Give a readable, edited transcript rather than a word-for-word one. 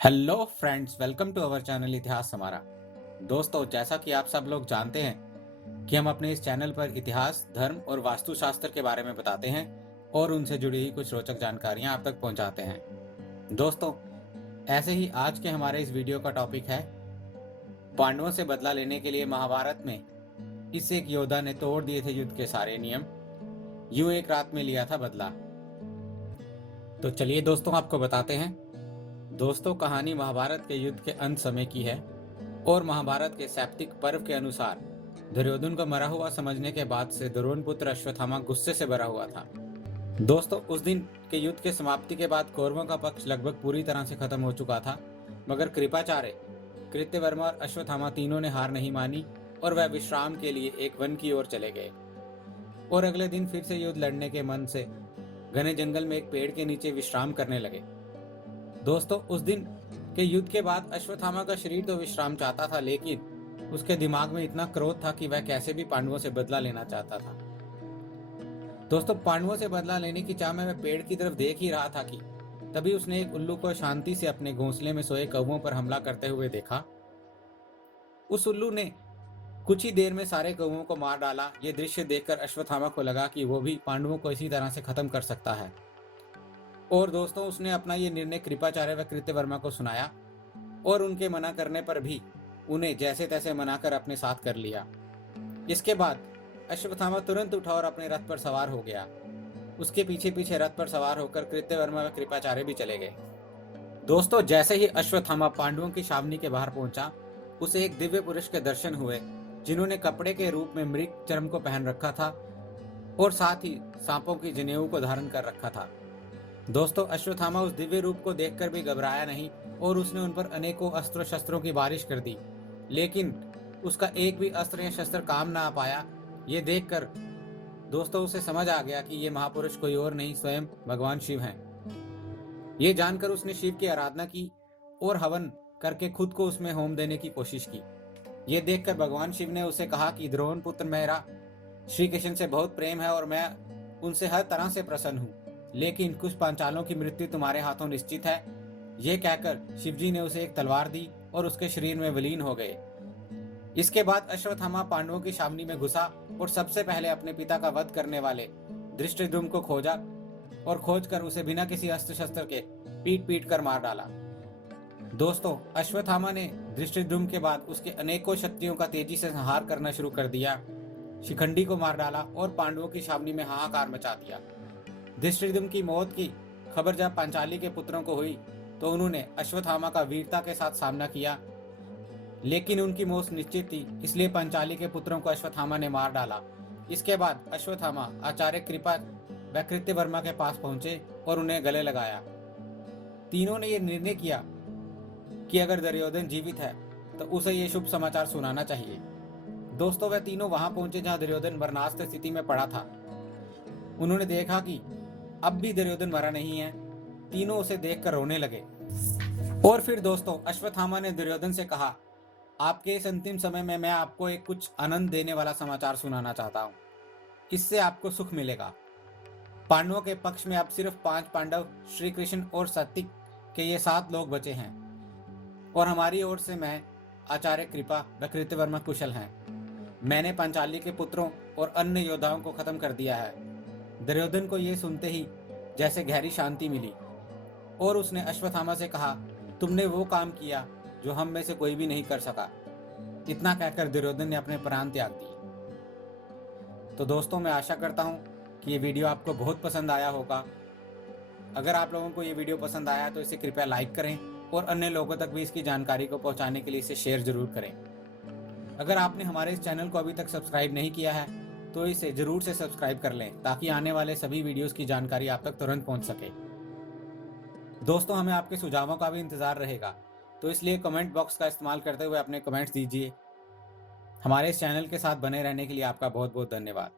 Hello friends, welcome to our channel इतिहास हमारा। दोस्तों, जैसा कि आप सब लोग जानते हैं कि हम अपने इस चैनल पर इतिहास, धर्म और वास्तुशास्त्र के बारे में बताते हैं और उनसे जुड़ी हुई कुछ रोचक जानकारियां आप तक पहुंचाते हैं। दोस्तों, ऐसे ही आज के हमारे इस वीडियो का टॉपिक है पांडवों से बदला लेने के लिए महाभारत में इस एक योद्धा ने तोड़ दिए थे युद्ध के सारे नियम, यूं एक रात में लिया था बदला। तो चलिए दोस्तों, आपको बताते हैं। दोस्तों, कहानी महाभारत के युद्ध के अंत समय की है और महाभारत के सैप्तिक पर्व के अनुसार दुर्योधन को मरा हुआ समझने के बाद से द्रोण पुत्र अश्वत्थामा गुस्से से भरा हुआ था। दोस्तों, उस दिन के युद्ध के समाप्ति के बाद कौरवों का पक्ष लगभग पूरी तरह से खत्म हो चुका था, मगर कृपाचार्य, कृत्यवर्मा और अश्वत्थामा तीनों ने हार नहीं मानी और वह विश्राम के लिए एक वन की ओर चले गए और अगले दिन फिर से युद्ध लड़ने के मन से घने जंगल में एक पेड़ के नीचे विश्राम करने लगे। दोस्तों, उस दिन के युद्ध के बाद अश्वत्थामा का शरीर तो विश्राम चाहता था, लेकिन उसके दिमाग में इतना क्रोध था कि वह कैसे भी पांडवों से बदला लेना चाहता था। दोस्तों, पांडवों से बदला लेने की चाह में वह पेड़ की तरफ देख ही रहा था कि तभी उसने एक उल्लू को शांति से अपने घोंसले में सोए कौवों पर हमला करते हुए देखा। उस उल्लू ने कुछ ही देर में सारे कौवों को मार डाला। ये दृश्य देखकर अश्वत्थामा को लगा कि वो भी पांडवों को इसी तरह से खत्म कर सकता है। और दोस्तों, उसने अपना ये निर्णय कृपाचार्य व कृत्यवर्मा को सुनाया और उनके मना करने पर भी उन्हें जैसे तैसे मनाकर अपने साथ कर लिया। इसके बाद अश्वत्थामा तुरंत उठा और अपने रथ पर सवार हो गया। उसके पीछे पीछे रथ पर सवार होकर कृत्यवर्मा व कृपाचार्य भी चले गए। दोस्तों, जैसे ही अश्वत्थामा पांडवों की छावनी के बाहर पहुंचा, उसे एक दिव्य पुरुष के दर्शन हुए जिन्होंने कपड़े के रूप में मृग चर्म को पहन रखा था और साथ ही सांपों की जनेऊ को धारण कर रखा था। दोस्तों, अश्वत्थामा उस दिव्य रूप को देखकर भी घबराया नहीं और उसने उन पर अनेकों अस्त्र शस्त्रों की बारिश कर दी, लेकिन उसका एक भी अस्त्र या शस्त्र काम ना आ पाया। ये देखकर दोस्तों उसे समझ आ गया कि ये महापुरुष कोई और नहीं, स्वयं भगवान शिव हैं। ये जानकर उसने शिव की आराधना की और हवन करके खुद को उसमें होम देने की कोशिश की। ये देखकर भगवान शिव ने उसे कहा कि द्रोण पुत्र, मेरा श्री कृष्ण से बहुत प्रेम है और मैं उनसे हर तरह से प्रसन्न हूँ, लेकिन कुछ पांचालों की मृत्यु तुम्हारे हाथों निश्चित है। यह कहकर शिवजी ने उसे एक तलवार दी और उसके शरीर में विलीन हो गए। इसके बाद अश्वत्थामा पांडवों की छावनी में घुसा और सबसे पहले अपने पिता का वध करने वाले धृष्टद्युम्न को खोजा और खोजकर उसे बिना किसी अस्त्र शस्त्र के पीट पीट कर मार डाला। दोस्तों, अश्वत्थामा ने धृष्टद्युम्न के बाद उसके अनेकों क्षत्रियों का तेजी से संहार करना शुरू कर दिया, शिखंडी को मार डाला और पांडवों की छावनी में हाहाकार मचा दिया। धृष्टद्युम्न की मौत की खबर जब पांचाली के पुत्रों को हुई तो उन्होंने अश्वत्थामा का वीरता के साथ सामना किया, लेकिन उनकी मौत निश्चित थी, इसलिए पांचाली के पुत्रों को अश्वत्थामा ने मार डाला। इसके बाद अश्वत्थामा आचार्य कृपा व कृत्यवर्मा के पास पहुंचे और उन्हें गले लगाया। तीनों ने यह निर्णय किया कि अगर दुर्योधन जीवित है तो उसे ये शुभ समाचार सुनाना चाहिए। दोस्तों, वह तीनों वहां पहुंचे जहां दुर्योधन मरणास्त्र स्थिति में पड़ा था। उन्होंने देखा कि अब भी दुर्योधन मरा नहीं है। तीनों उसे देखकर रोने लगे और फिर दोस्तों, अश्वत्थामा ने दुर्योधन से कहा, आपके इस अंतिम समय में मैं आपको एक कुछ आनंद देने वाला समाचार सुनाना चाहता हूँ, इससे आपको सुख मिलेगा। पांडवों के पक्ष में अब सिर्फ 5 पांडव, श्री कृष्ण और सत्तिक के ये 7 लोग बचे हैं और हमारी ओर से मैं, आचार्य कृपा व कृत्यवर्मा कुशल हैं। मैंने पांचाली के पुत्रों और अन्य योद्धाओं को खत्म कर दिया है। दुर्योधन को यह सुनते ही जैसे गहरी शांति मिली और उसने अश्वत्थामा से कहा, तुमने वो काम किया जो हम में से कोई भी नहीं कर सका। इतना कहकर दुर्योधन ने अपने प्राण त्याग दिए। तो दोस्तों, मैं आशा करता हूँ कि ये वीडियो आपको बहुत पसंद आया होगा। अगर आप लोगों को ये वीडियो पसंद आया तो इसे कृपया लाइक करें और अन्य लोगों तक भी इसकी जानकारी को पहुंचाने के लिए इसे शेयर जरूर करें। अगर आपने हमारे इस चैनल को अभी तक सब्सक्राइब नहीं किया है तो इसे जरूर से सब्सक्राइब कर लें, ताकि आने वाले सभी वीडियोस की जानकारी आप तक तुरंत पहुंच सके। दोस्तों, हमें आपके सुझावों का भी इंतजार रहेगा, तो इसलिए कमेंट बॉक्स का इस्तेमाल करते हुए अपने कमेंट्स दीजिए। हमारे इस चैनल के साथ बने रहने के लिए आपका बहुत बहुत धन्यवाद।